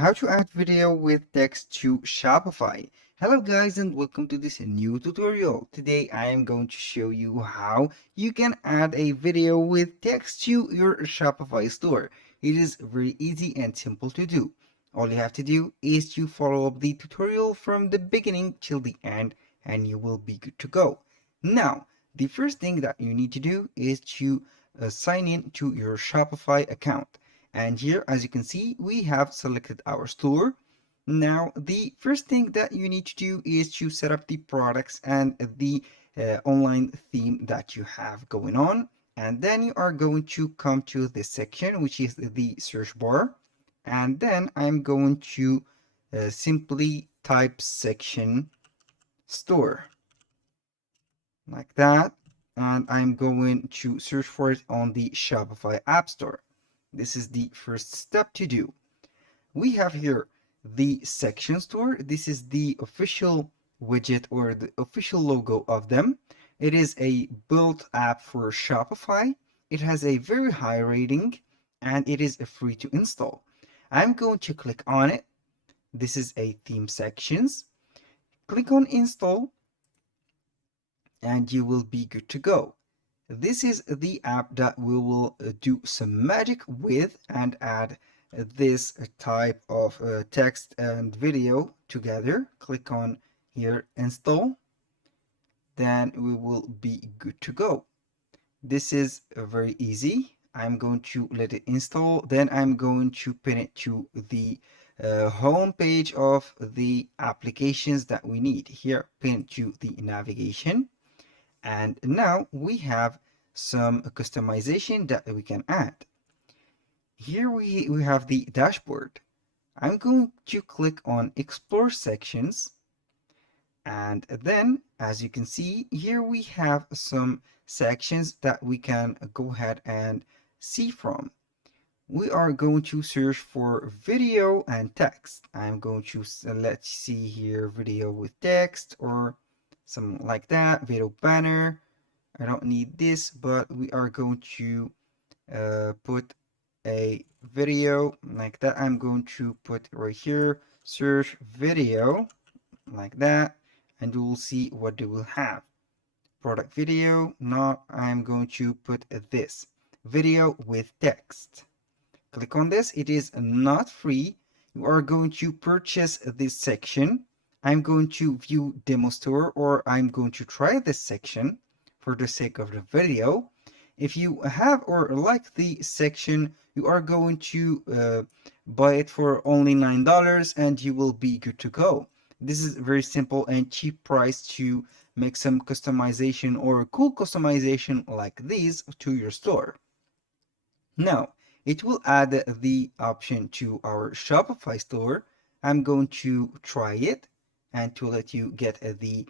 how to add video with text to Shopify. Hello guys and welcome to this new tutorial. Today I am going to show you how you can add a video with text to your Shopify store. It is very easy and simple to do. All you have to do is to follow up the tutorial from the beginning till the end and you will be good to go. Now, the first thing that you need to do is to sign in to your Shopify account. And here, as you can see, we have selected our store. Now, the first thing that you need to do is to set up the products and the online theme that you have going on. And then you are going to come to this section, which is the search bar. And then I'm going to simply type section store like that. And I'm going to search for it on the Shopify App Store. This is the first step to do. We have here the section store. This is the official widget or the official logo of them. It is a built app for Shopify. It has a very high rating and it is free to install. I'm going to click on it. This is a theme sections. Click on install and you will be good to go. This is the app that we will do some magic with and add this type of text and video together. Click on here install, then we will be good to go. This is very easy. I'm going to let it install, then I'm going to pin it to the home page of the applications that we need. Here, pin to the navigation. And now we have some customization that we can add. Here we have the dashboard. I'm going to click on explore sections. And then, as you can see, here we have some sections that we can go ahead and see from. We are going to search for video and text. I'm going to, let's see here, video with text or something like that, video banner. I don't need this, but we are going to put a video like that. I'm going to put right here, search video like that, and you will see what they will have. Product video. Now I'm going to put this video with text. Click on this. It is not free. You are going to purchase this section. I'm going to view demo store, or I'm going to try this section for the sake of the video. If you have or like the section, you are going to buy it for only $9 and you will be good to go. This is very simple and cheap price to make some customization or cool customization like these to your store. Now, it will add the option to our Shopify store. I'm going to try it and to let you get the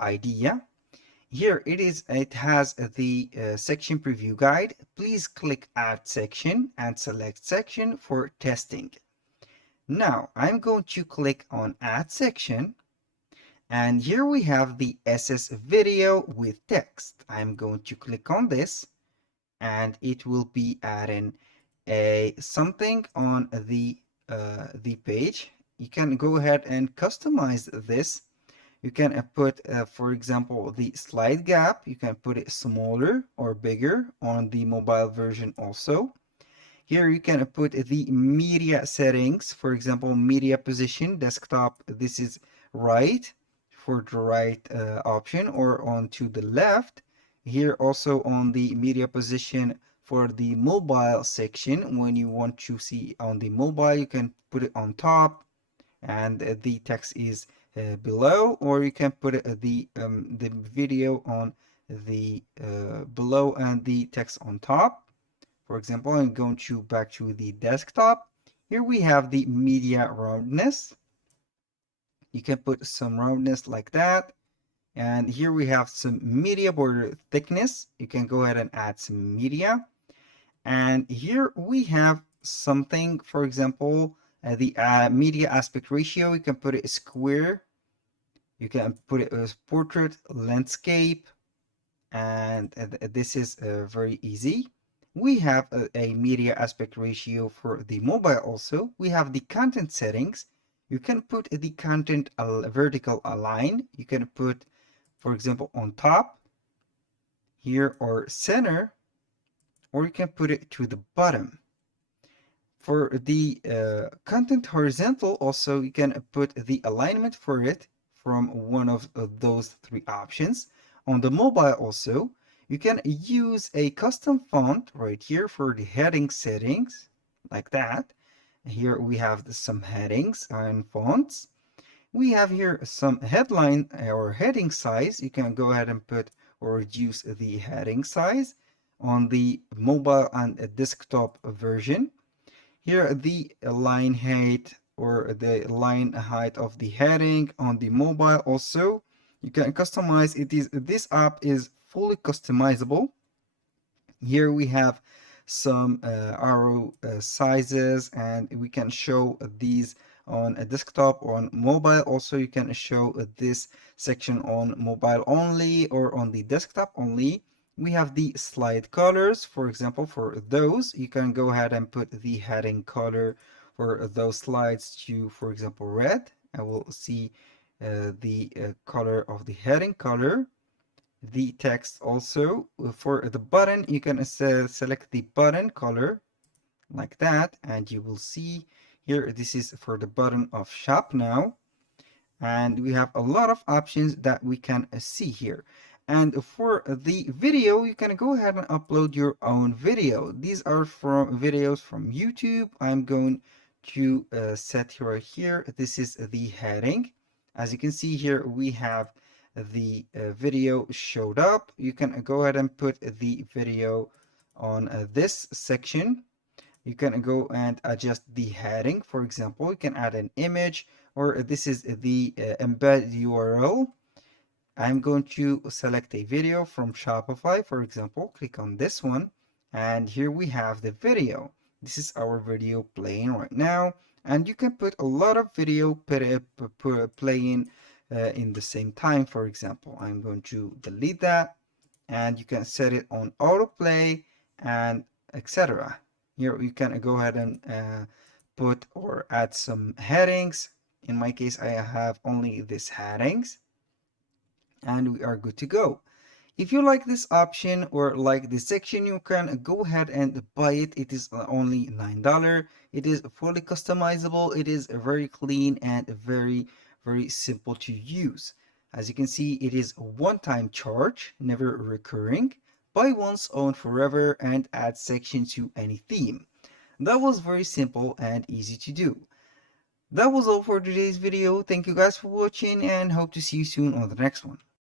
idea. Here it has the section preview guide. Please click add section and select section for testing. Now I'm going to click on add section, and here we have the SS video with text. I'm going to click on this and it will be adding a something on the page. You can go ahead and customize this. You can put, for example, the slide gap. You can put it smaller or bigger on the mobile version also. Here you can put the media settings, for example, media position, desktop. This is right for the right option, or on to the left. Here also on the media position for the mobile section. When you want to see on the mobile, you can put it on top and the text is below, or you can put the video on the below and the text on top. For example, I'm going to back to the desktop. Here we have the media roundness. You can put some roundness like that. And here we have some media border thickness. You can go ahead and add some media. And here we have something, for example, the media aspect ratio. You can put it square. You can put it as portrait, landscape, and this is very easy. We have a media aspect ratio for the mobile also. We have the content settings. You can put the content vertical align. You can put, for example, on top here or center, or you can put it to the bottom. For the content horizontal also, you can put the alignment for it from one of those three options. On the mobile also, you can use a custom font right here for the heading settings, like that. Here we have some headings and fonts. We have here some headline or heading size. You can go ahead and put or reduce the heading size on the mobile and desktop version. Here the line height or the line height of the heading on the mobile also. You can customize it. This app is fully customizable. Here we have some arrow sizes, and we can show these on a desktop or on mobile. Also, you can show this section on mobile only or on the desktop only. We have the slide colors. For example, for those, you can go ahead and put the heading color for those slides to, for example, red. I will see the color of the heading color. The text also. For the button, you can select the button color like that, and you will see here this is for the button of shop now. And we have a lot of options that we can see here. And for the video, you can go ahead and upload your own video. These are from videos from YouTube. I'm going to set right here. This is the heading. As you can see here, we have the video showed up. You can go ahead and put the video on this section. You can go and adjust the heading. For example, you can add an image, or this is the embed URL. I'm going to select a video from Shopify, for example, click on this one, and here we have the video. This is our video playing right now, and you can put a lot of video playing in the same time. For example, I'm going to delete that, and you can set it on autoplay and etc. Here you can go ahead and put or add some headings. In my case, I have only these headings, and we are good to go. If you like this option or like this section, you can go ahead and buy it. It is only $9. It is fully customizable. It is very clean and very simple to use. As you can see, it is a one-time charge, never recurring. Buy once, own forever, and add section to any theme. That was very simple and easy to do. That was all for today's video. Thank you guys for watching, and hope to see you soon on the next one.